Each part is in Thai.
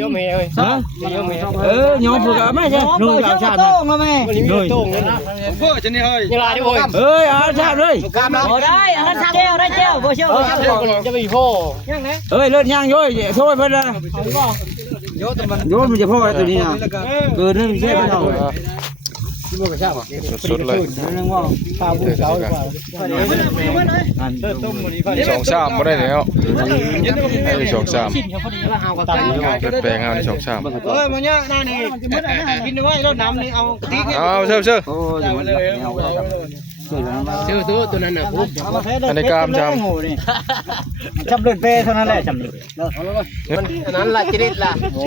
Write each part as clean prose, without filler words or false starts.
ยมเฮยฮะยมเฮยมฝึกไม่ใช่ลุงกับชาติมาแม่เลยโต้งเลยเพื่อจะนี่เฮ้ยยังไงดิโอ้ยอาชาติเลยโอ้ได้อันนั้นชาติได้เจ้าบ่เชื่อจะไปพ่อยังไงเลิศย่างย้อยโซ่เพิ่นนะโยมันจะพ่อตัวนี้นะเกิดนึงใช่ไหมเราสุดเลยสองชามไม่ได้แล้วสองชามแปลงเอาในสองชามมันเนี่ยนั่นนี่กินด้วยแล้วน้ำนี่เอาเชื่อชื่อตัวนั้นนะอันนี้กามจำจำเลื่อนเป้เท่านั้นแหละจำนี่มันนั้นละจิตละโอ้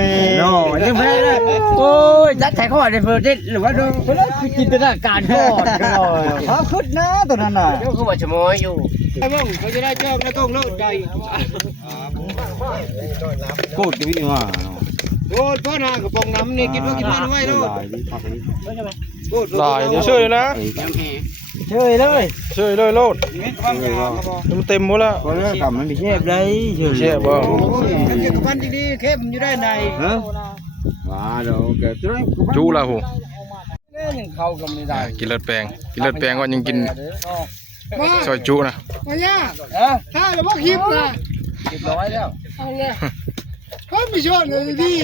ยโน่ยังไม่ได้โอ้ยจัดแท็กข้อในเฟอร์จิตหรือว่าดูคือจินตนาการทอดกันเลยเขาขึ้นนะตัวนั้นน่ะเขาว่าจะมอยอยู่ไอ้บ้องเขาจะได้เจ้าก็ต้องเลิกใจโคตรดีว่ะโอ้ยพ่อหน้ากระป๋องน้ำนี่กินมาไว้แล้วลายเชื่อเลยนะเชื่อเลยโลดมันเต็มหมดแล้วก็เลยทำมันเชฟได้เชฟบ่มันจะกันดีๆเข้มอยู่ได้ในว้าเดี๋ยวเกิดจูละหูยังเข้ากันไม่ได้กินเลือดแปลงก็ยังกินซอยจูนะมาย่าถ้าเราบอกคลิปนะ100แล้วเอาเลยเขาไม่ชอบเลยพี่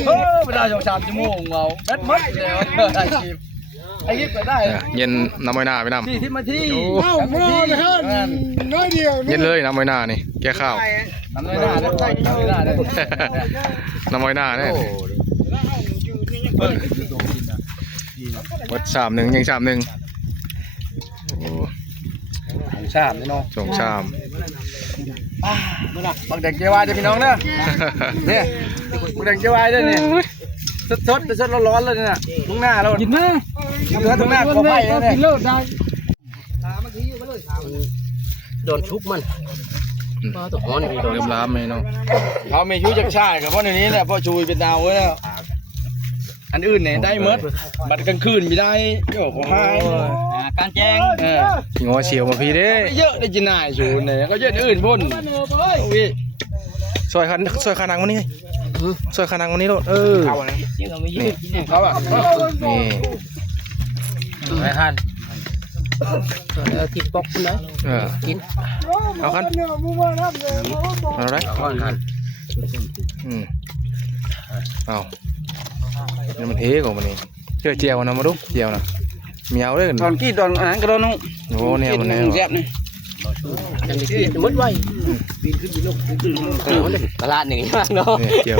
เวลา2-3 ชั่วโมงเราแบตหมดแล้วไอ้คลิปไปได้เย็นน้ำไม้หน้าไปน้ำ40 นาทีเอ้าโม่เลยฮะน้อยเดียวเย็นเลยน้ำไม้หน้านี่แก้ข้าวน้ำไม้หน้าน้ำไม้หน้าเนี่ยวัด3-1ยัง3-1ชามนี่น้อง2 ชามบักแดงเกี๊ยววายเด้อพี่น้องเด้อเนี่ยบักแดงเกี๊ยววายเด้อนี่สดร้อนๆเลยเนี่ยทุ่งหน้าเรากินนะทุ่งหน้าก็ไปแล้วเนี่ยโดนชุบมันตัวฮ้อนเริ่มล้ามเลยน้องเขาไม่ชูจักชาติกับเพราะในนี้เนี่ยพ่อชูเป็นดาวไว้แล้วอันอื่นเนี่ยได้เมดบัดกลางคืนไม่ได้โย่ผมให้การแจ้งงอเฉียวมาพี่เด้เยอะได้จินนายชูเนี่ยก็เยอะอื่นพ่นซอยขานังวันนี้ซอยขานังวันนี้โลดเขาอ่ะนี่ไม่ทันกินปอกคุณไหมกินเอาคันเอาได้เอาเนี่ยมันเทกว่ามันนี่เจียวนะมาดูเจียวนะเมียวเลยตอนกี้ตอนอาหารกระโดดนุ่งโอ้เนี่ยมันเนี่ยแซ่บนี่ยังดีกินมดไว้ปีนขึ้นไปลูกตลาดหนึ่งมากเนาะเจียว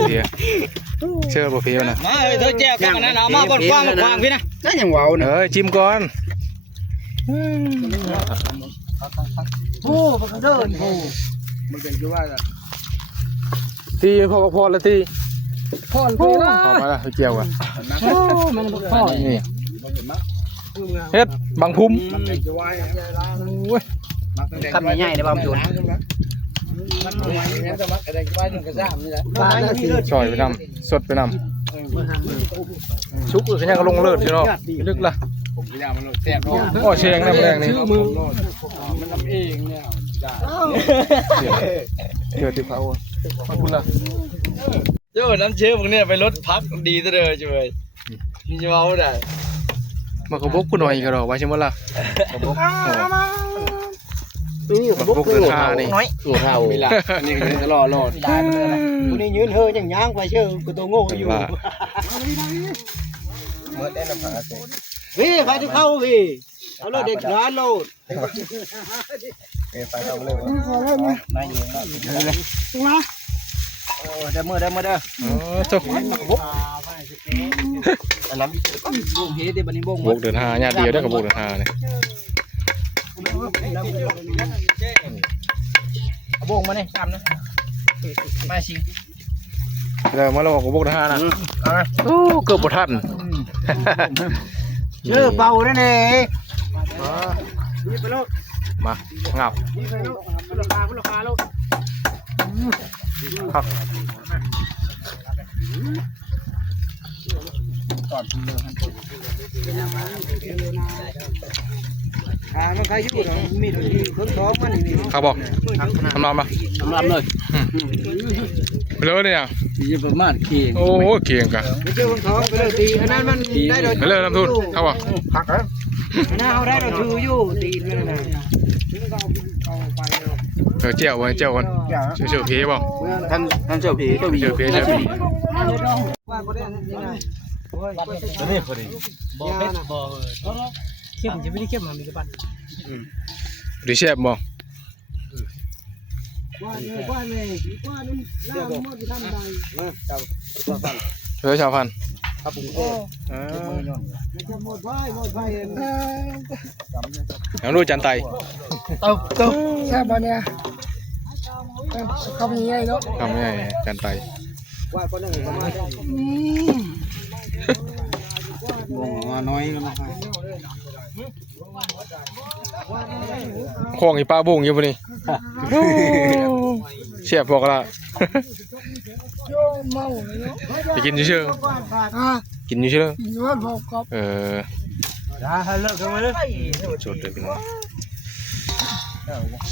เชื่อบ่เพียวนะมาเธอแจกกันนะมาบนกว้างพี่นะนั่นยังว้าวนะจิ้มก่อนโอ้มันเดินโอ้มันเป็นคือว่าทีพอแล้วทีพ่อนไปละพอมาแล้วเจียวกันโอ้มันพ่อนนี่เฮ็ดบางพุ่มคำใหญ่ๆเลยบางจุดซอยไปนำสดไปนำชุกคือยังก็ลงเลิศอยู่เนาะลึกละโอ้เชียงน้ำแรงนี่มันทำเองเนี่ยเดี๋ยวติดเผาขอบคุณละโย่น้ำเชื้อพวกนี้ไปลดพักดีซะเลยช่วยมีเมาได้มากระบอกกูหน่อยก็รอไว้ใช่ไหมล่ะกระบอกกระบอกเดินทางนี่หัวเท้าไม่ละนี่ก็รอได้มาเลยนะกูนี่ยืนเฮยอย่างย่างไปเชื่อกูตัวโง่อยู่เมื่อได้น้ำผาเสร็จพี่ใครที่เข้าพี่เอาเลยเด็กร้านโลดไปเข้าเลยไม่เย็นแล้วมาเด้อเด้อจบอันนั้นบุ้งเฮดิบันนี้บุ้งเดินทางญาติเดียวได้กับบุกเดินทางเนี่ยบุ้งมาเนี่ยทำนะมาชิเดี๋ยวมาลงกับบุกเดินทางนะโอ้เกือบหมดทันชื่อเบาได้เนี่ยมางับครับ มันใครอยู่มีตัวที่เพิ่งท้องมันนี่ ครับบอกทำนอนปะ ทำรับเลย ไปเลยเนี่ย ที่ประมาณเคียง โอ้เก่งกะ ไม่เจอเพิ่งท้องไปเลยตีอันนั้นมันได้โดย ไปเลยน้ำทุนครับบอก ผักครับอันนั้นเขาได้โดยชูอยู่ตีนั่นน่ะ เจียวไว้เจียวกันเจียวผีบอก ท่านเจ้าผีก็มี เจียวผีเจียวผี ว่าบ่ได้นี่นะ นี่พอดีบ่เผ็ดบ่เข้มจะไม่ได้เข้มมันมีกระปั้น ดีเชฟบอก ว่าเลยว่าเลยว่านั่นล่าหมดที่ทำได้ เฮ้ยชาวพัน ครับผมจะหมดไฟยังรู้จันไต เต้าแซ่บบ่เนี่ยเข้าไปยังไงเนาะ ทำไงจันไต ว่าคนนึงมาบ่น้อยมันนะครับ ข้องอีปลาบุ้งอยู่ปะนี่เชฟบอกละ เมาเลยเนาะ ไปกินเชื่อกินอยู่เชื่อ กินว่าพอกับ ถ้าเลิกกันมาเลย สดเลยพี่น้อง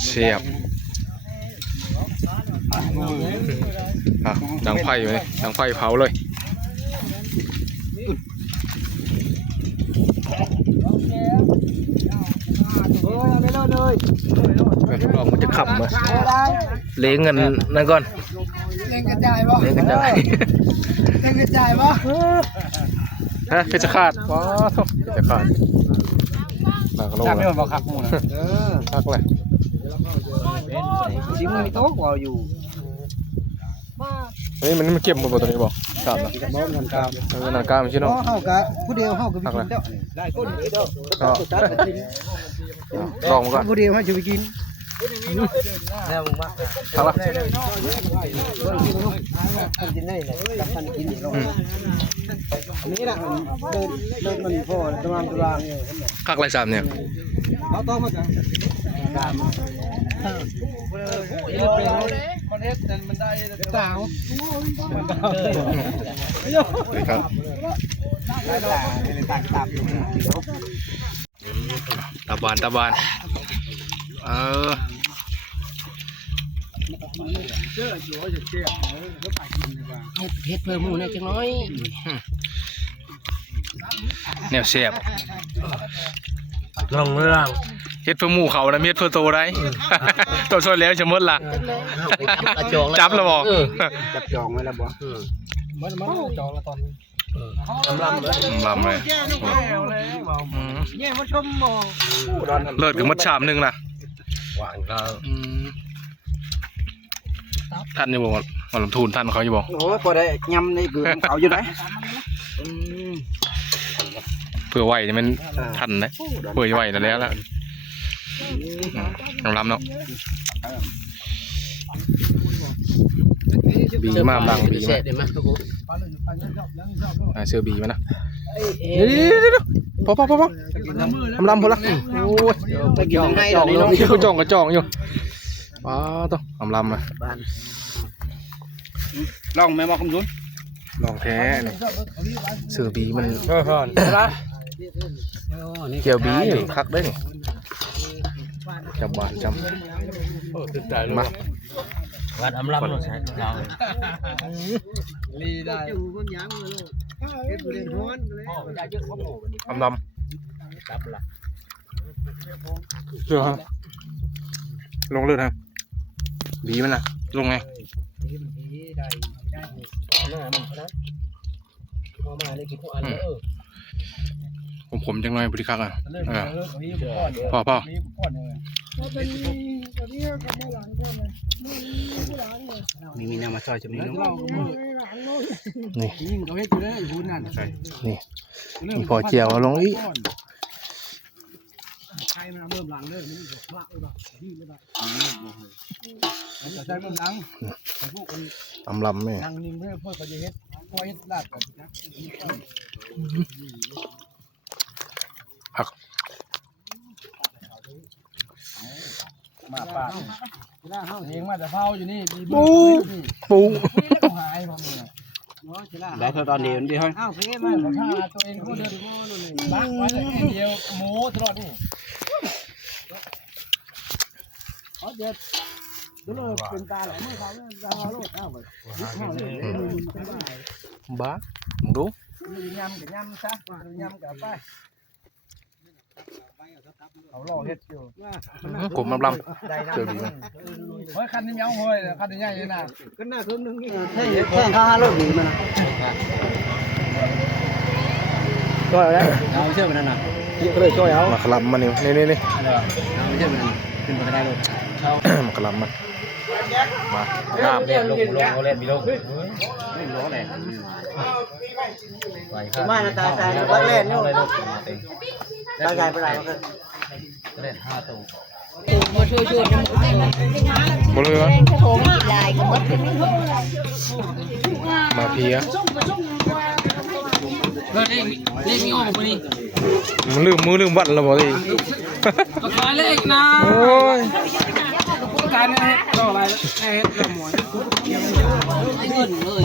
เชฟดังไฟอยู่เลยดังไฟเผาเลยลองมันจะขับมาเลี้ยงเงินนั่นก่อน เล่นกระจายบ่ เลี้ยงกันได้ เล่นกระจายบ่ ฮะเพชรขาดว้าวเพชรขาดหลักโล จับไม่ นะ หมดบ่ครับหมู่นะ พักเลย สิมันมีโต๊ะว่าอยู่ เฮ้ยมันเก็บหมดตัวนี้บอกขาดนะ บ่มันกลาง มันนานกล้ามใช่ไหม เฮากะผู้เดียวเฮาก็ไปกินแล้วได้คนเดียว ลองก่อน ผู้เดียวเฮาจะไปกินแล้วมึงมา พักละ กินได้เลยกับท่านกินนี่ลงอันนี้ล่ะเดินมันพอตารางเนี่ย พักไรสามเนี่ย เอาต้องมาจ้ะตามมันเฮ็ดแต่มันได้ตาว ครับ ตาบานตาบานเฮ็ดเพิ่มหมูเนี่ยจังน้อย แนวเสียบ ลงเรื่อง เฮ็ดเพื่อหมู่เขานะเฮ็ดเพื่อโตได้ ตัวช่วยแล้วจะหมดละจับแล้วบอก จับจองไว้แล้วบ่ มันจองแล้วตอนนี้ลำเลย ลำเลย เนี่ยมาชมบ่ เลิศกับมัดชามนึงนะ หวานก็ ท่านอยู่บอกมาลงทุนท่านเขาอยู่บอก โอ้ยพอได้ยำในคือเขาอยู่ไหน เพื่อไหวนี่มันทันนะเพื่อไหวแล้วละน้ำลำเนาะบีมากดังบีมากเสื้อบีมานะเดี๋ยวพอน้ำลำพอละโอ้ย ไปกินให้ จ่อง นี่ อยู่ น้อง ก็จ่องอยู่ว้าต้องน้ำลำมา ลองแม่มาคำสุน ลองแท้นี่เสื้อบีมัน ก่อน เกี่ยวบีคักได้นี่จับหวานจำมา วันอำลำเราใช้เรา ลีได้อยู่บนยางเลยเฮ็ดบ่ได้ฮ้อนเลย น้ำลำเชื่อครับลงเลือดครับบีมันนะลงไงผมจังเลยบริคักอ่ะพ่อมีน้ำมาซอยจำนี้น้อง นี่ ยิ่งเขาเฮ็ดอยู่ได้พูดนั่น นี่พอเจียวลงอี ใครมันเริ่มหลังเลยมันบอกว่าที่เลยแบบแต่ใช้มันหลัง ลำแม่ หลังนิ่งเพื่อพ่อจะเฮ็ดพ่อเฮ็ดลาดก่อนนะ ผัก มาป่าเวลาเฮาเองมาแต่เฝ้าอยู่นี่มี ปู หายผมเนี่ยได้เท่าตอนเดียวดีเฮ้ยอ้าวเพ่มาถ้าตัวเองเขาเดินบ้านไว้แต่เดียวหมูตลอดนี่ บ้ามึงดูกลุ่มลำเจอดีมั้ย เฮ้ยคันนี้ยังห้อยคันนี้ใหญ่เลยนะ แข่งข้าว5 โลดีมันช่วยแล้วเอาเชื่อมันนั่นน่ะเยอะเลยช่วยเอา มาขลับมันนี่นี่ เอาเชื่อมันขึ้นมาได้เลย มาขลับมันมางาม เล่นลงเล่นมีลงมาหน้าตาใจแล้วเล่นนู่นตาใจไปไหนก็เล่น5 ตัว บ่เลยวะมาเพีย เลขมีออกมานี่ มันลืมวัดแล้วบ่ดิ ก็ขายเลขนะ โอ้ย การเนี่ยก็อะไรเฮ็ดละหมวยเงินเลย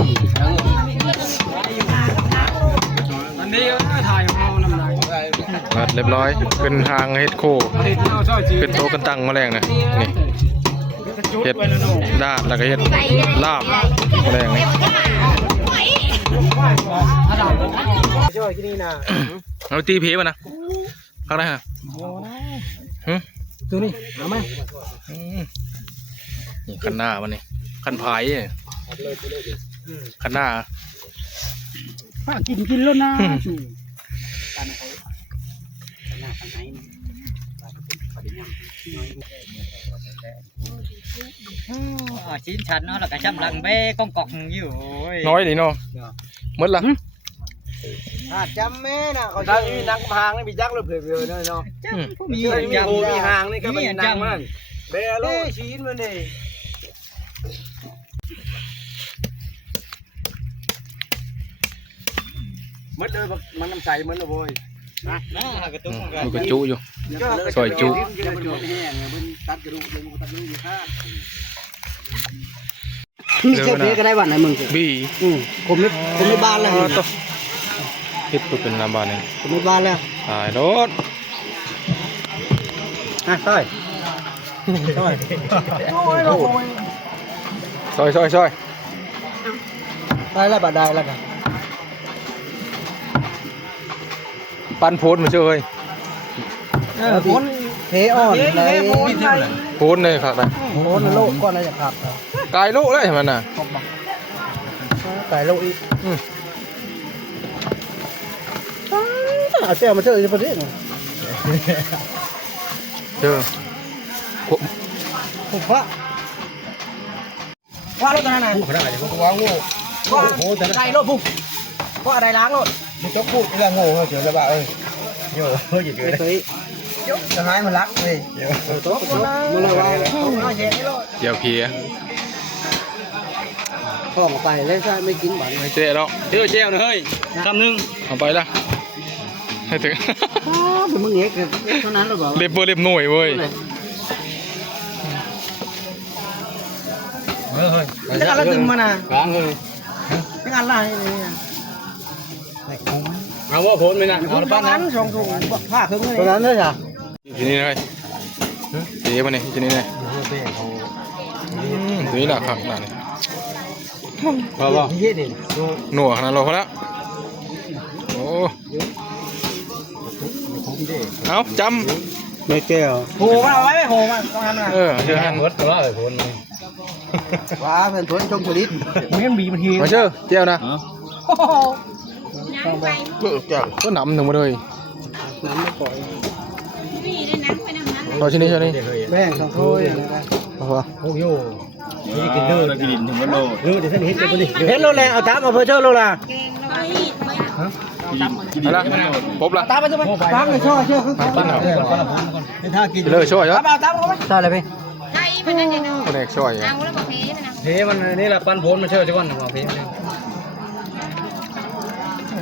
อันนี้ถ่ายของเรานำไหน มาเรียบร้อยเป็นทางเฮ็ดโคเป็นโต๊ะกันตั้งแมลงนะนี่เฮ็ดดาดแล้วก็เฮ็ดลาบแมลงนี่ ช่วยที่นี่นะ เอาตีเพป่ะนะพักได้ฮะ ตัวนี้เอาไหม นี่คันหน้ามันนี่คันพายคันหน้า กินแล้วนะชิ้นชันเนาะแล้วก็ช้ำลังเบ้กองกอกอยู่ น้อยดิเนาะหมดละ จำแม่น่ะเขาจะมีนักพางนี่มีจักรเผื่อๆเนาะมีหางนี่ก็เป็นนักมันเบลโลชิ้นมันนี่มัดเลยมันน้ำใสมันละโว้ยนะกระตุ้งกัน มันก็จุอยู่ซอยจุ มีเจ้าเพก็ได้วันไหนมึง บี ผมไม่บ้านแล้ว เฮ็ดปุ๊บเป็นลำบากนี่ ผมไม่บ้านแล้ว ตายรถ ใช่ซอยได้แล้วบัดได้แล้วกัน ปันโพนมาเจอเฮ้ย พ้นเทอ่อนเลย โพนเลยครับนะ พ้นโลกก้อนอะไรจะขับ กายโลเลยเห็นมันน่ะ ไก่โลอีกเจ้ามาเจอจะประเดี๋ยว เจอ ผมว่าแล้วกันนะว่างูว่าไก่โลบุกว่าอะไรล้างโลดมันจะพูดเรื่องงูเหรอเฉยๆบ้าโย่เฮ้ยหยุดเลยจะหายมันรักเลยโต๊ะมันเลยว่าเจียวเพีย พ่อมาไปเล่นซะไม่กินบ่อย ไม่เจ๊หรอก เดี๋ยวเจ้าเฮ้ยคำนึง เอาไปละให้ถึง เป็นมึงเอกเท่านั้นหรือเปล่า เล็บเล็บหน่วยเว้ย จะการละตึงมานะกลางเลยจะการละเอาว่าผลไหมนะ เอาปั้นนั้นสองถุงผ้าครึ่งเลยตรงนั้นเลยจ้ะ ที่นี่เลยเจ๊มาเนี่ยที่นี่เลยตัวนี้หนักครับหนักเลย พอป่ะยี่ดิ หนัวขนาดเราพอแล้วโอ้เอาจำ ไม่แก้วโหมาเอาไว้ไม่โหมาต้องทำนะเชื่อหัน หมดตัวเลยผล ว้าเป็นทุนชมทุลิตมึงยังบีมันที มาเชื่อเจ้านะ ต้องไป ก็หนำหนึ่งมาเลย น้ำไม่ปล่อย ต่อชิ้นนี้ชิ้นนี้ แม่งสองถ้วยโอ้โหนี่กินเด้อกินถึงวันโลเดี๋ยวท่านเห็นเดี๋ยวคนนี้เห็นโลแรงเอาตามมาเพื่อเชื่อโลละ อะไรพบละ ตามไปใช่ไหมตามเลยช่วยเชื่อคือเขาถ้ากิน เลยช่วยครับ ตามเขาไหมใช่เลยพี่ ไก่มันนั่นเนาะ คนเอกช่วย เอาแล้วบอกเพมันนะ เพมันนี่แหละปั้นผลมาเชื่อจังก่อนบอกเพ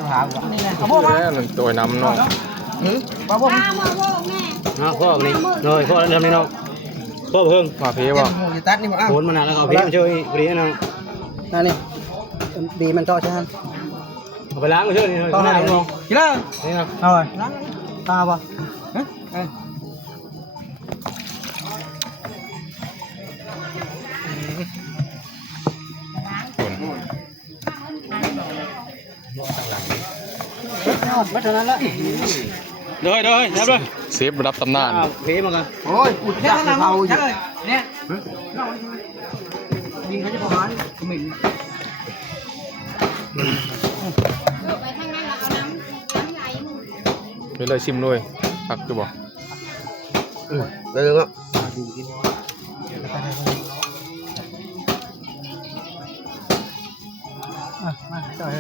เอาพวกมา เลยตัวน้ำน้อง เอาพวก ตามมาโว้แม่ พ่อนี่เลยพ่อเริ่มนี่น้องพ่อเพิ่ง มาเพียบ่ จะตัดนี่มาอ้าว ผลมันแล้วก็เพมาเชื่อพอดีนะ นั่นนี่บีมันต่อใช่ไหม เอาไปล้างมาเชื่อนี่ ต่อให้น้องกี่แล้ว นี่นะ เอาไปตาป่ะ อดมาเท่านั้นละเด้อยับเลย เซฟระดับตำนาน เพมากัน โอ้ยอุดจักเขาอยู่เนี่ยยิงเขาจะประมาณหมิ่น ไปทางนั้นเราเอาน้ำไหล มีเลยชิมด้วยผักจะบอก ได้เลยครับ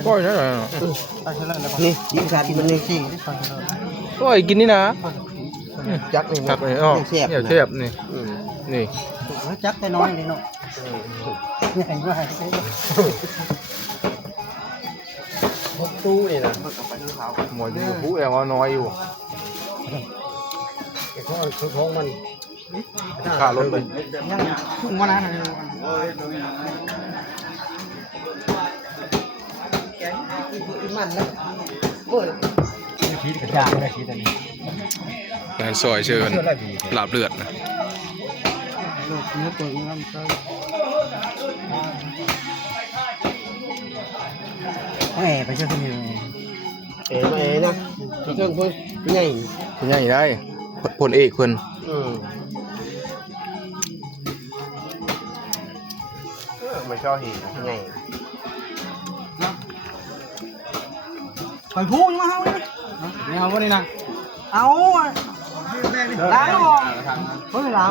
ก้อยนะ นี่ยิงขาดมันนี่สิ ก้อยกินนี่นะ จักนี่ ผักนี่อ๋อเนี่ยเทียบนี่นี่ จักแต่น้อยเลยเนาะใหญ่มากตู้นี่นะ หมวยอยู่ผู้แอลน้อยอยู่ ไอ้ข้อท้องมัน ขาลดเลย พุ่งมานะมันนะเปิดคิดกระจายได้คิดอันนี้ งานซอยเชิญลาบเลือดนะ ลูกเนื้อตัวนี้มันก็แหมไปเชื่อคนเดียว มานะเครื่องพุ่งใหญ่ คุณยังได้ผลเอกคน ไม่ชอบหินใหญ่ ไปพูดมาเอาเลยไม่เอาวะนี่นะเอาล้างออกเฮ้ยล้าง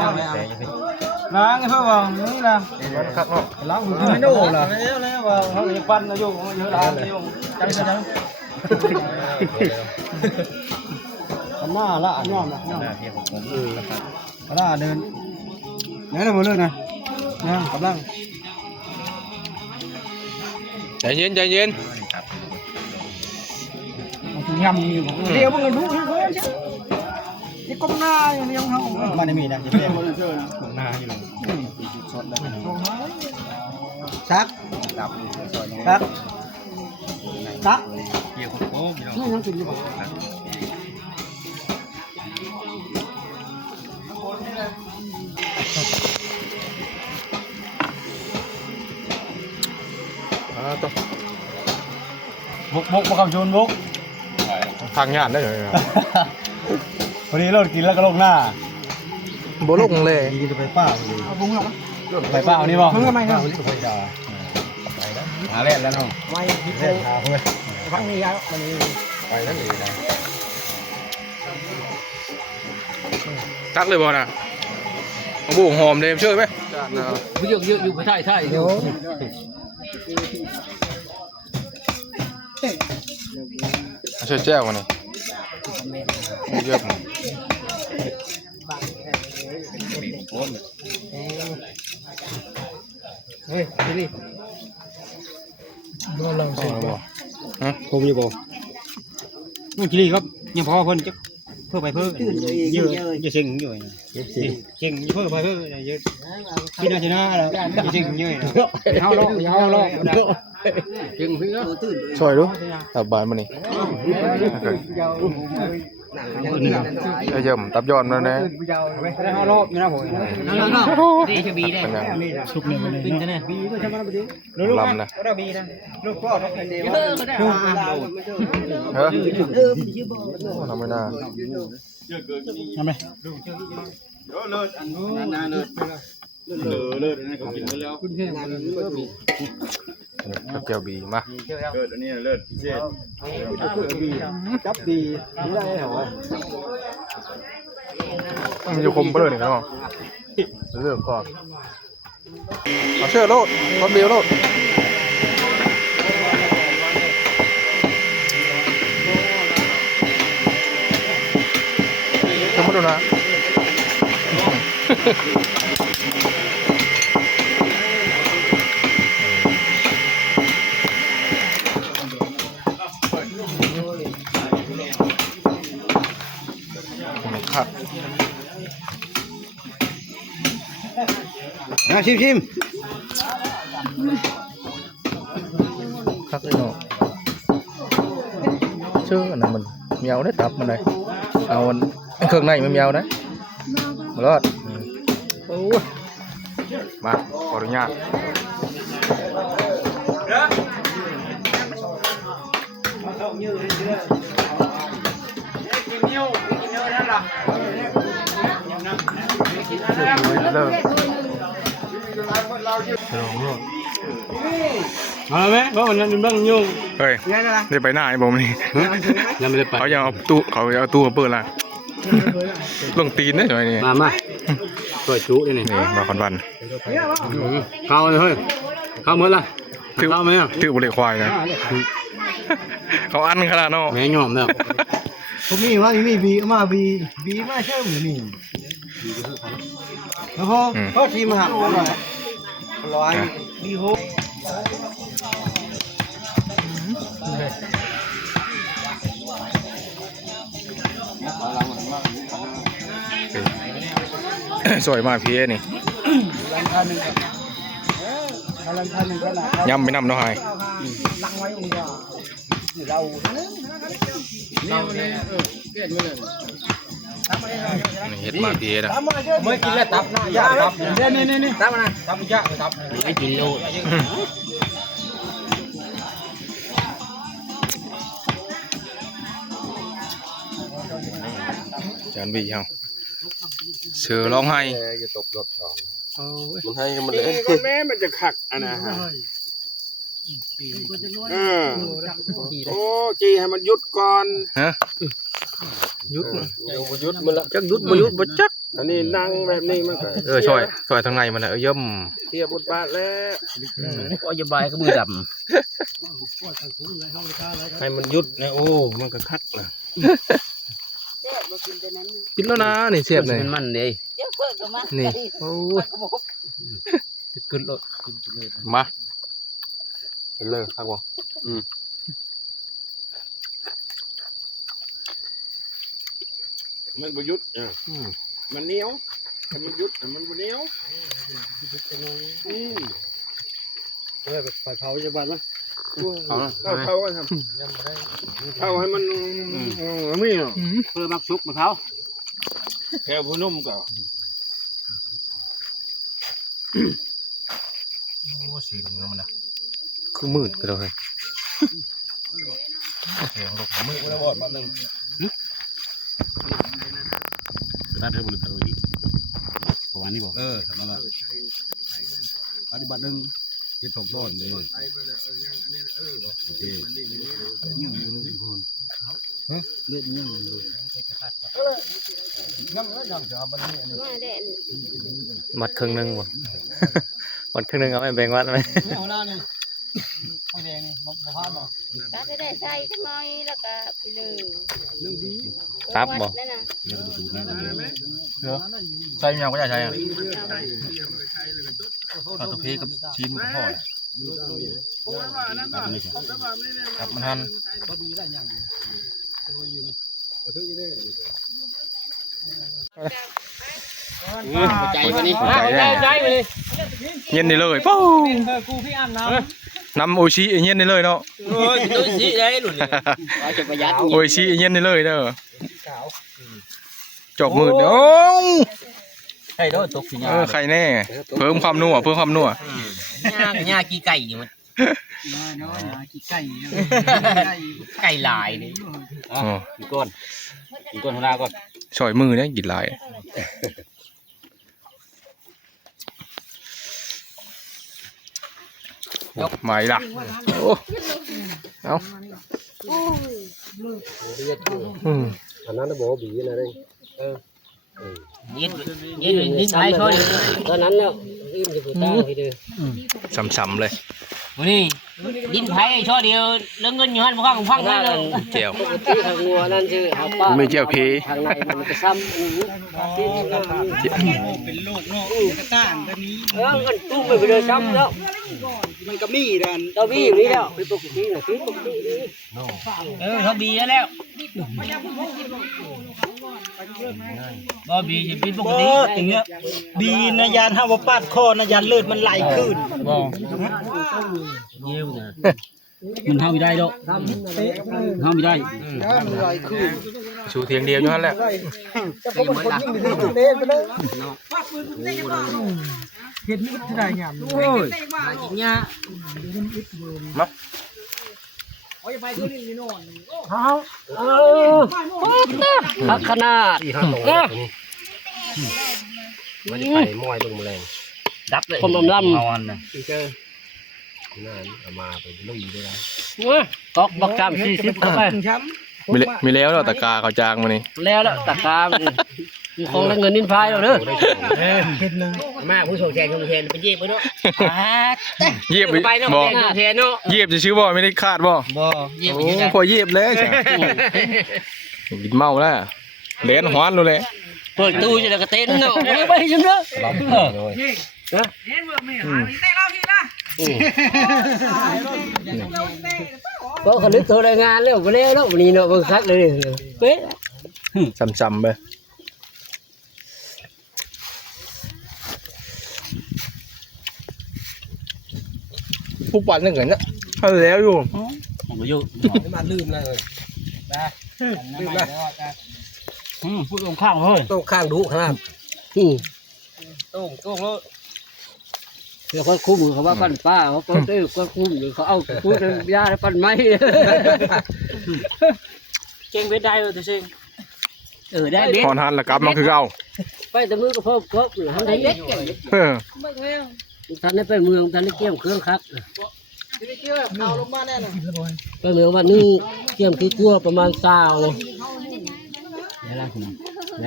ล้างเพื่อว่านี่นะ ครับเนาะ ล้างหุ่นไม่โดนเหรอแล้วว่าเขาจะปั้นนะโยมเยอะล้างโยมจังจังทำหน้าละน้อมละน้อมละเดินไหนเราเลิกนะนะกำลัง ใจเย็นใจเย็น ยำอยู่เดี๋ยวมึงดูให้เขาใช่นี่ก้มหน้าอย่างเดียวเขามันไม่มีนะจะเรียกก้มหน้าอยู่ซักนี่ยังกินอยู่ป่ะ ต้อง บุกมาคำชนบุก ทางงานได้เลย พอดีเรากินแล้วก็ลงหน้า โบลงเลย ดีจะไปป้าเลยไปป้าเอานี่ป่ะทำไมเนี่ยหาเล่นแล้วเนาะไม่เล่นหาเพื่อนพักนี้ยาวมันไปนั่นเลยนะ ตักเลยบอลนะบูหอมเลยช่วยไหม เยอะอยู่ไปใช่เดี๋ยว ช่วยแจ้วกันนี่เยอะ เฮ้ยนี่โดนเราเสร็จบ่ฮะผมอยู่บ่นี่ทีนี้ครับยังพอเพิ่นจะเพิ่มไปเพิ่มเยอะจะเชิงอยู่เชิงเพิ่มไปเพิ่มเยอะกินอาชนะแล้วจะเชิงเยอะเฮาลอกเชิงพี่ก็ ช่วยดูตับบานมานี่เยี่ยมตับยอดมาแน่ ได้เฮาลอกนี่นะผมดีจะบีได้สุกเนี่ยมันเป็นจังได๋บีก็ทำมาบ่ดีลูกนะก็บีนะลูกพ่อต้องเป็นเดียวเฮ้ยทำไม่น่า ทำไม เจียวบีมา จับดีนี่ได้เหรอ มันจะคมเปลือกนี่เนาะเลือกก่อนเอาเชื่อโลดรถเดียวโลดทำมาดูนะครับ ชิม ครับเลยเนาะชื่ออันนั้นมันเมียวได้ตับมันเลยเอามันเครื่องในมันเมียวนะมารอดโอ้ยมาขออนุญาต เอาไหมเพราะมันนั่นบ้างยุ่ง เฮ้ยได้ไปหน้าไอ้บอมนี่ ยังไม่ได้ไป เขายังเอาตู้มาเปิดละลงตีนได้หน่อยนี่ มาตัวจุนี่ นี่มาคอนวัน เข้าเลยเฮ้ยเข้าหมดละเข้าไหมอ่ะ ตื้อบุเรควายนะเขาอันขนาดเนาะ แม่ยอมแล้ว ผมมีว่ามีบีมาบีมาเชื่อมนี่แล้วพอทีมหักร้อยบีโฮ สวยมากพี่นี่ยำไปนำเนาะไฮเห็ดมาพี่นะ ไม่กินแล้วตับยาตับนี่ตับนะตับยาตับไม่กินโลจานบีเฮาเสือร้องไห้ จะตกรอบสอง มันให้มันเลยแม่มันจะขักอันนะฮะโอ้จีให้มันยุดก่อน ฮะ ยุดมันละจักยุดบ่ยุดบ่จักอันนี้นั่งแบบนี้มันก็ ช่วยทางในมันนะย่ำ เทียบบทบาทแล้ว ก็จะบายก็มือด ให้มันยุดนะโอ้มันก็คักนะ กินแล้วนะนี่เสียบเลย มันเลย นี่โอ้ย ขึ้นรถ มาเป็นเลยครับผม มันบ่ยุดมันเหนียวถ้ามันยุดมันบ่เหนียวไปเผาจะบาดมั้ยเผากันครับเผาให้มันไม่เนาะเพื่อมักสุกมาเผาแค่ผู้นุ่มก็ โอ้สีเนื้อมันนะคือมืดก็เลยเสียงลูกมืดแล้วบอดมาหนึ่ง ตัดให้บุรุษตัวอีกประมาณนี้บอกทำอะไรปฏิบัติหนึ่งที่ถกต้นเลยโอเคมัดครึ่งนึงบ่มัดครึ่งนึงเอาไปแบ่งวัดไหม เอาหน้านี่ไม่แดงนี่บ่พลาดหรอก ก็จะได้ใส่จังน้อยแล้วก็ไปเลย ตับบ่ นั่นน่ะ ใส่ยังก็จะใช่อ่ะเอาตัวเพกับชิ้นมันพอครับมันทัน ใจมานี่ ใจเย็นนี่เลยปู้ กูพี่อาบน้ำ น้ำโอชิเย็นนี่เลยเนาะ โอ้ยตัวสีได้หลุดเลยจะประหยัด โอชิเย็นนี่เลยเด้อจบมืดโอ้ ใช่ด้วยตกสิญา ใครแน่เพิ่มความนัวเพิ่มความนัว ญากี่ไก่อยู่มันไก่ลายนี่ อีกก้อนหัวหน้าก่อน สอยมือเนี่ยกินลายไม่ล่ะโอ้เอาอันนั้นน่ะบอกว่าบีนะเด้ยืนนิดท้ายช่วยตอนนั้นแล้วอิ่มจะผู้ตาให้ดู ซ้ำๆเลย นี่ดินไผ่ช่อเดียวเรื่องเงินอยู่หันฟังฟังได้เลย เจียว ที่ทางงัวนั่นชื่อครับป้า ไม่เจียวพี ทางในมันจะซ้ำเป็นลูกเนาะกระต้านกันนี้มันตู้ไปเลยซ้ำแล้วมันก็มีดันเรามีอยู่นี่แล้วเป็นปกตินะคือปกตินี่เขาบีแล้วบ่บีจะเป็นปกติอย่างเงี้ยบีนะยานห้าวปาดคอนะยานเลือดมันไหลขึ้นบ่เยี่ยวนะมันเท่าไม่ได้ดอกเท่าไม่ได้ชูเทียงเดียวอยู่นั่นแหละเห็นมิตรที่ได้ยามโอ้ยกินยา มา ขนาด 4-5 โลนี่มันไปม้อยเบิ่งแมลง ดับเลยคนลำเอาอันน่ะ นั่นเอามาไปลุยด้วยนะ กอกบักจำ40เข้าไป มีแล้วเนาะตะกาเขาจางมานี่ แล้วตะกาคงได้เงินนินพายแล้วเด้อ มาผู้ส่งแทนส่งแทนเป็นเย็บไปเนาะ เยียบ ไปเนาะ บ่ แทนเนาะ เยียบจะชื่อบ่ไม่ได้คาดบ่ บ่เยี่ยม โอ้พอเยียบเลยจ้ะกินเมาแล้วเล่นฮ้อนรู้เลย เปิดตู้จะกระเต้นเนาะไปจังเด้อ ก็ขลึกตัวรายงานแล้วไปแล้ววันนี้เนาะบังคับเลยเป๊ะ ซ้ำๆไปผู้ปั่นนึงกันเนี่ยเอาแล้วอยู่ ผมก็อยู่ มาลืมเลยลืมแล้ว พูดลงข้างเฮ้ย ต้องข้างดุครับ ต้องแล้วเดี๋ยวเขาคุ้มเขาว่าปั้นป้าเขาปั้นตื้อก็คุ้มหรือเขาเอาพูดยาปั้นไม้เก่งเวทได้เลยตัวเองได้เด็ก พรหันละกลับมาคือเก่า ไปแต่มือก็พบทำได้เด็ก เออ ท่านได้ไปเมืองท่านได้เกี่ยมเครื่องคักไปเมืองวันนี้เกี่ยมขี้กั้วประมาณ20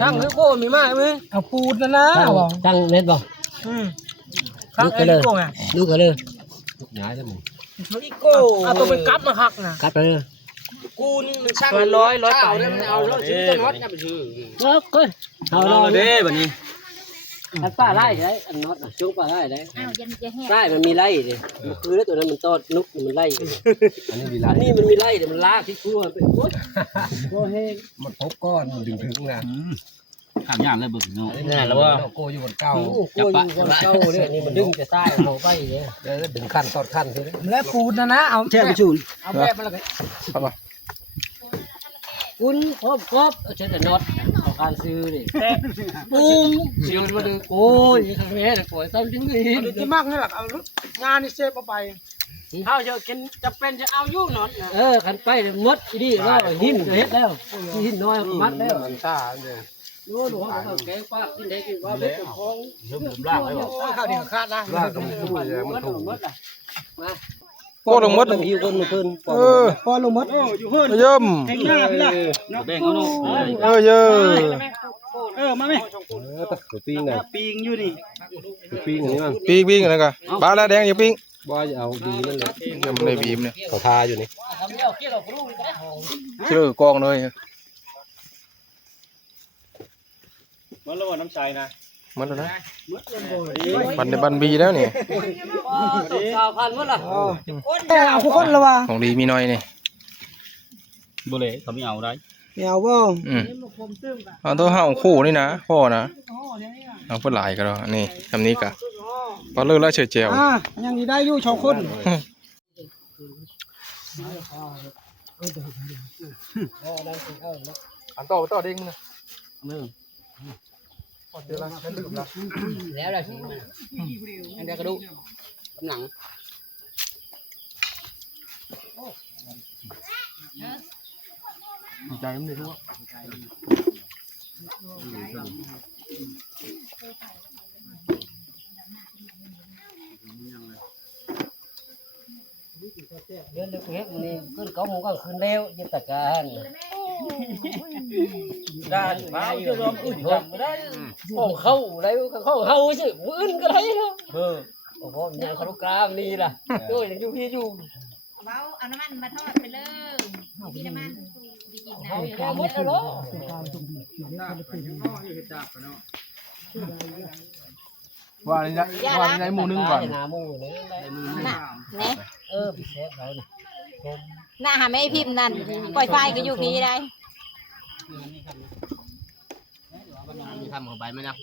ตั้งคือโก้มีมากไหม เอาปูดนะนะ ตั้งเน็ตบ่ลูกกันเลยลูกกันเลย ย้ายแล้วมึง เอาตัวเป็นกั๊บมาหักนะ กัดไปเลย กูนี่มันช่างร้อยเต่าเนี่ยมันเอาแล้วชิ้นจะน็อตเนี่ยมันคือ โอเคเอาเรา เด้แบบนี้ อันป้าไล่ได้อันน็อตช่วงป้าไล่ได้ อ้าวยันจะแห้ง ไล่มันมีไล่ดิคือแล้วตัวนั้นมันตอดนุกมันไล่ อันนี้ดีไร อันนี้มันมีไล่เดี๋ยวมันลากที่คั่วไปโอ้ยโอ้เฮง มันพบก้อนดึงถึงนะ ถามอย่างเลยบึกเนาะ นี่แล้วว่าโกอยู่บนเก้า คั่วอยู่บนเก้าเนี่ยนี่มันดึงจะใต้เขาไปเนี่ย ดึงขั้นตอดขั้นคือ แล้วปูดนะเอาแช่ไปชูนเอาแบบมาแล้วกัน คุณครบเช่นแต่น็อตของการซื้อดิปุ้มเสียงมาดูโอ้ยทางนี้ปล่อยต้นจริงดิ ที่มากนี่แหละเอางานนี่เซฟเอาไปเอาจะกินจะเป็นจะเอายุ่งน็อตนะ ขันไปมดอีดีแล้วหินเฮ็ดแล้วหินน้อยมัดแล้ว มันชาเลย รู้หลวงเขาแกงป้ากินได้กินว่าเป็นของ ล่างไว้บอก ข้าวเดียวคาดนะ ล่างก็มันสู้เลยมันถูก โก้ลงมด หิวคนมาขึ้น เออ พอลงมัดอยู่เพิ่น เยิ่ม แข่งหน้าพี่ล่ะแบ่งเอาเนาะ เยอะ มาไหม ตัวปิ้งไง ปีงอยู่นี่ ตัวปิ้งนี่มัน ปิ้งอะไรกันปลาแล้วแดงอย่าปิ้ง ว่าจะเอาดีนั่นเลย ยังไม่ได้บีมเนี่ย เขาทาอยู่นี่ เชื่อกองเลย มันระหว่างน้ำใจนะ มันนะบันในบันบีแล้วนี่ สาวพันมั้งล่ะ เอาผู้คนละวะ ของดีมีน้อยนี่ บ่เลยเขาไม่เอาได้ ไม่เอาบ่ เอาตัวห่าคู่นี่นะพ่อนะเอาเพื่อหลายกันแล้วนี่ทำนี้กะปลาเลือดแล้วเฉยเจียว ยังได้อยู่2คน อันต่อเด้งนะ แล้วล่ะสิอันเดียวกระดูกหนัง ใจมันเลยทุก เดือนเล็กๆนี่ขึ้นเขาหมูก็ขึ้นแล้วยึดตะการด้านมาอยู่รอมอุ่นไม่ได้ของเขาอะไรของเขาสิอื่นก็ได้เนาะโอ้โหยังเขาลูกกลางนี่ล่ะด้วยยังอยู่พี่อยู่ เอาน้ำมันมาทอดไปเลยมีน้ำมันดีกินนะ แค่หมดแล้ว ว่าในหมูนึงก่อน หาหมูเลย น่ะแน่ พี่เชฟเราเนี่ย หน้าหาไม่พิมพ์นั่นปล่อยไฟก็อยู่พี่ได้ ทำของใบไหมนะ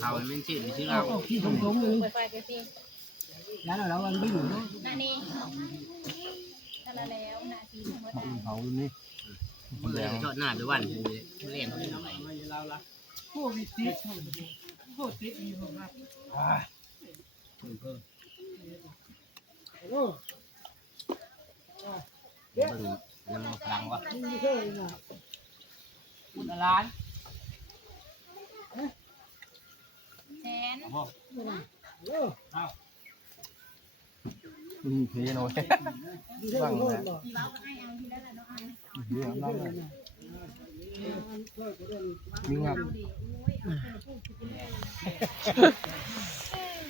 เขาเป็นสิ่งที่เรา ปล่อยไฟก็พี่ แล้วเราอันไม่อยู่ หน้านี้แต่ละแล้วหน้าที่หัวตา เขานี่ เลยชดหน้าไปวันเล่น เ คุณร้าน แสน พี่น้อย เบาก็ให้เอาทีละละเนาะมีงับ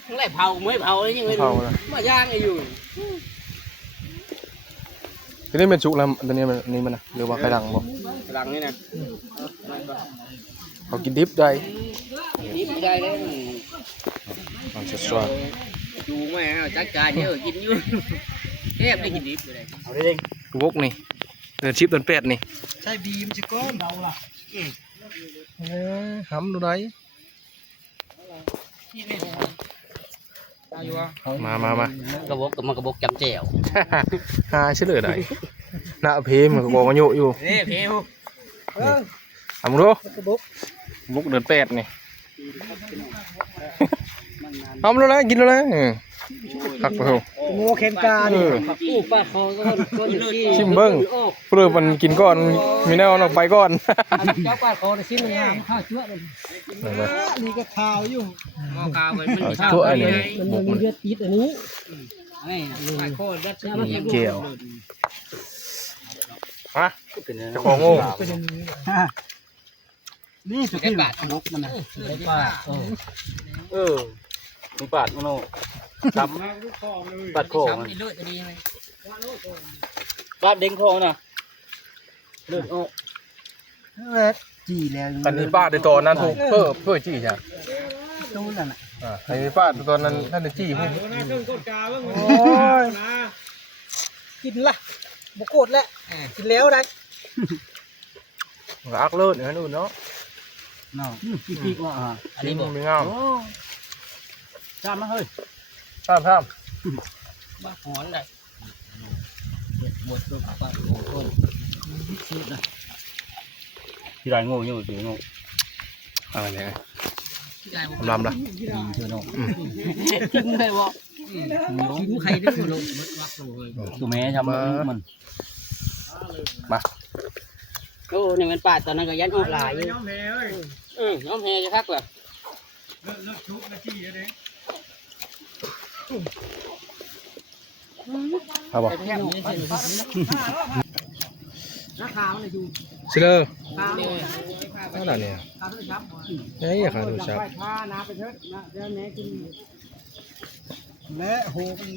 ทั้งไรเผาไม่เผาอะไรยังไง เผาเลย มาย่างไอ้อยู่ ทีนี้เป็นชุกแล้วตัวนี้มันนี่มันนะหรือว่าไข่ดังบ่ หลังนี่นะ เขากินดิบได้ นี่ไม่ได้เลย มันสด จูแม่จัดการเยอะกินอยู่แทบได้กินดิบเลยเอาได้เลย ๆวกนี่เดินชิปเดินเป็ดนี่ ใช่บีมจะก้อนเราล่ะ ทำดูได้ เอาอยู่วะ มาก ระบอกกับมันกระบอกจำแจ่ว หาเฉลยได้หน้าเพมันก็บอกว่าโยอยู่ นี่เพม ทำดูวกเดินเป็ดนี่ทำดูเลยกินดูเลยพักไปเถอะ โง่เข็นกานี่อู้ป้าคอก็ขี้ ชิมเบิ้งเพื่อมันกินก่อนมีแนวออกไปก่อน เจ้าป้าคอได้ชิ้นงามข้าวเชื้อเลยนี่ก็ข้าวอยู่ข้าวมันมีข้าว ตัวอันนี้ มันมีเลือดติดอันนี้นี่ป้าคอดัดมัน เกี่ยวฮะจะของโง่ นี่สุดที่บาทนกมันนะป้ามีปาดโน่ทำปาดโค้ง เลือดดีไหมบาดเด้งคอน่ะเลือดโอ้จีแล้ว กันนี้ปาดในตอนนั้นถูกเพื่อจี้ใช่ ตู้นั่นน่ะ ไอ้ปาดตอนนั้นท่านจะจี้พุ่ง โอ้ยกินละบกโกดแล้วกินแล้วได้ อักเลิศอย่างนั้นอื่นเนาะ น้องพี่ว่าอันนี้ มีงาม จามมาเฮ้ย ข้าม บ้าหอนได้หมดตัวป้าโอ้โหที่ไรโง่อยู่ตีโง่ อะไรเนี่ยลำละ กินได้บ่กินใครได้บ่ลงตัวแม่ทำมันมาโอ้นี่มันป่าตอนนั้นก็ยันออกหลายอยู่น้องแพจะทักแบบ เอาบ่ ราคามันอยู่ ชิลเลอร์ ข้าว นั่นแหละเนี่ย ข้าวต้นชับ นี่ขาดูชับ ผ้าน้ำไปเถอะนะเดี๋ยวแม่กินและโหมัน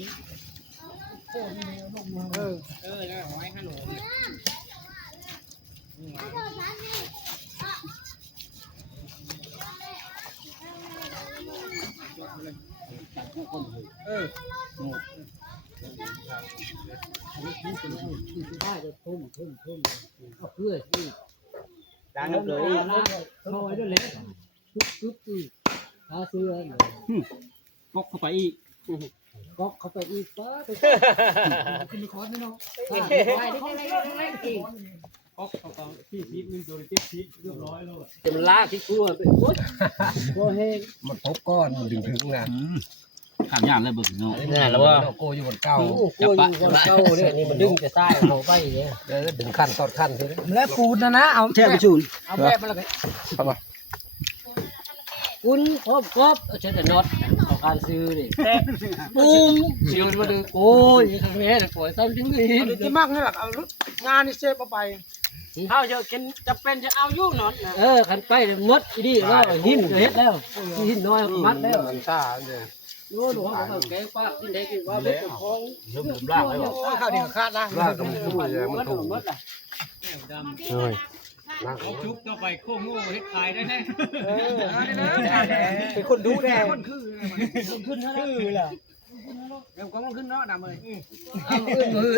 แล้วหอยขนม ร้านน้ำเลยเข้าไว้ด้วยเลยตุ๊บหาซื้อก๊อกเข้าไปอีกก๊อกเข้าไปอีกป้าขึ้นคอร์สไม่น้องก๊อกเข้าไปที่ซีดนึงตัวที่ซีดเรียบร้อยแล้วจะมันลากที่กู้ไปโอ้ยมันพบก้อนดึงถึงนะข้ามย่ามเลยบึกเนาะนี่แล้วว่าโกอยู่บนเก้าโกอยู่บนเก้าเนี่ยนี่มันดึงจะใต้เขาไปเนี่ยดึงขั้นตอดขั้นทีนี้แล้วปูนนะเอาแช่ไปชูนเอาแบบมาแล้วกัน เอาบ่ คุณครบเอาเช็ดแต่น็อตเอาการซื้อดิปุ้มเสียงมาดูโอ้ยข้างนี้ปล่อยต้นทิ้งเลยที่มากนี่แหละเอางานนี่เซฟเอาไปข้าวเยอะกินจะเป็นจะเอายุ่งนอนขันไปมดอีดีแล้วหินก็เฮ็ดแล้วหินน้อยมัดแล้วมันซ่าเลยโน่นหัวเขาแกงป้ากินได้กินว่าเป็นของเริ่มล่างแล้วข้าวเดียวคาดนะล่างกับมันถูกมันถูกมัดอ่ะ เฮ้ย ชุบต่อไปโค้งโง่เฮ็ดขายได้แน่เป็นคนดูแน่คนขึ้นเท่านั้นคือล่ะเดี๋ยวก็มันขึ้นเนาะดำเลย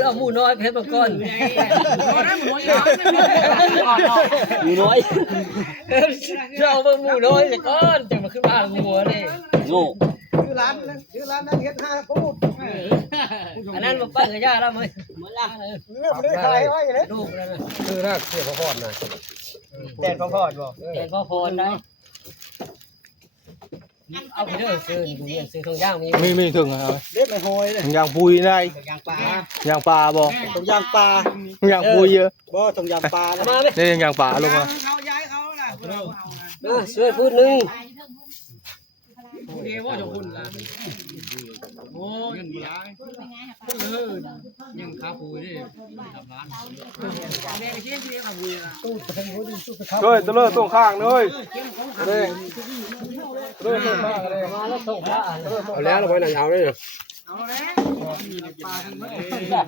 เอาหมูน้อยเพชรมาก่อนหมูน้อยเราเอาหมูน้อยแต่ก่อนจะมาขึ้นมาหัวเลยโง่ชื่อร้านนั้นเฮ็ด5พูดอันนั้นมาปั้นกับย่าแล้วมั้ยมาล่างเลยไม่ได้ขายไว้เลยลูกนั่นน่ะ คือน่าเสียพอดนะ แดนพอพอดบ่แดนพอพอดได้ เอาไปเด้อซื้อดูเรียนซื้อทองย่างมี มีถึงครับ เด็ดไม่หอยเลย ยางปุยได้ ยางปลาย างปลาบ่ ตรงยางปลาย างปุยเยอะ บ่ตรงยางปลา มาไหม นี่ยางปลาลงมา ช่วยพูดนึง เดี๋ยวว่าจะคุณกันโอ้ยยังขาปูดิทำร้านแม่ไปเที่ยวที่ขาปูนะ เฮ้ยตะเลิศตรงข้างเลยเด้เลิศตรงข้างเลย มาแล้วส่งผ้า เอาแล้วเราไปหนังเอาเลย เอาแล้วมีปลาทั้งหมด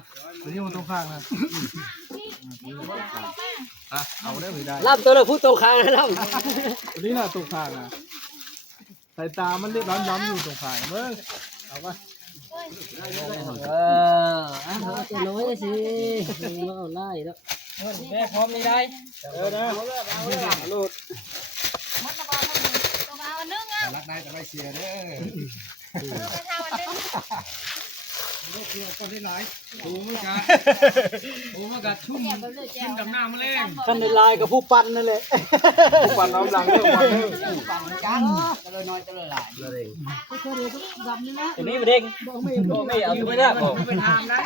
นี่มันตรงข้างนะเอาได้ไม่ได้ ล่ำตัวเราพูดตรงข้างนะล่ นี่น่ะตรงข้างนะสายตามันเรียบร้อนๆอยู่ตรงข้างเมื่อเอาป่ะ ำเอาจะน้อยสิเอาไล่แล้วแม่พร้อมไม่ได้ มดละบอลตัวเอานึ่งอ่ะ รักได้แต่ไม่เสียเด้อ ไปทาวันนึง ก็ได้หลายโอ้มันกัดโอ้มันกัดชุ่ม แบบเลยแจ้ว กับหน้ามันแรง ขั้นในลายกับผู้ปั้นนั่นแหละ ควันน้ำหลังเรื่องควัน กันจะเลยน้อยจะเลยหลาย ตัวนี้มันเด้งไม่เอาตัวไม่ได้บอก เป็นทางนะ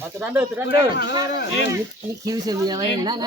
เอาตัวนั้นเด้อตัวนั้นเด้อนี่คิวเสียเมียไว้นั่น